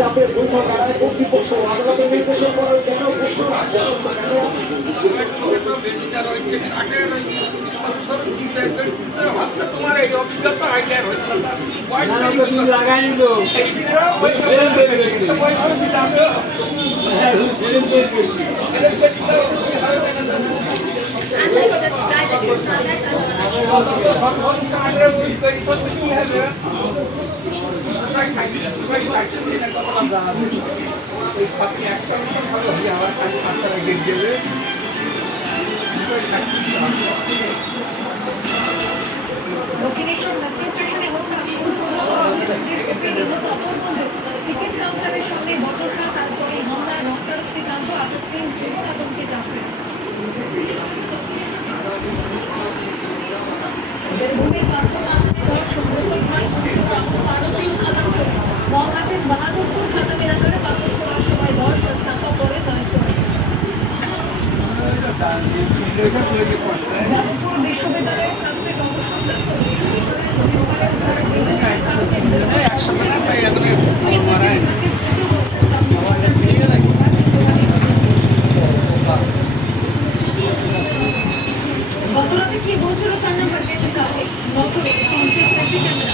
জাতীয় বৈঠক আদায় কর্তৃপক্ষ আদালতের নির্দেশের পরে কেন তোমার এই অভিজ্ঞতা আইডিয়ার হয়েছে লাগাইনি তো দক্ষিণেশ্বর মেট্রো স্টেশনে হত্যা টিকিট কাউন্টারের সামনে বচসা, তারপরে হামলায় রক্তারক্তি কাণ্ড, আটক 3 যুবক আতঙ্কে যাত্রী। বীরভূমের পাথর খাদানে ধস, মৃত 6, আরো 3 খাদান শ্রমিক। নলহাটের বাহাদুরপুর খাদান এলাকার পাথর তোলার সময় ধস, চাপা পড়ে 9 শ্রমিক। যাদবপুর বিশ্ববিদ্যালয়ের ছাত্রী সংক্রান্ত বিশ্ববিদ্যালয়ের প্রিন্সিপালের উপর বেআইনি কারণে গতরাতে কি হয়েছিল 4 নম্বর গেটের কাছে নজরে 3টি সিসি ক্যামেরা।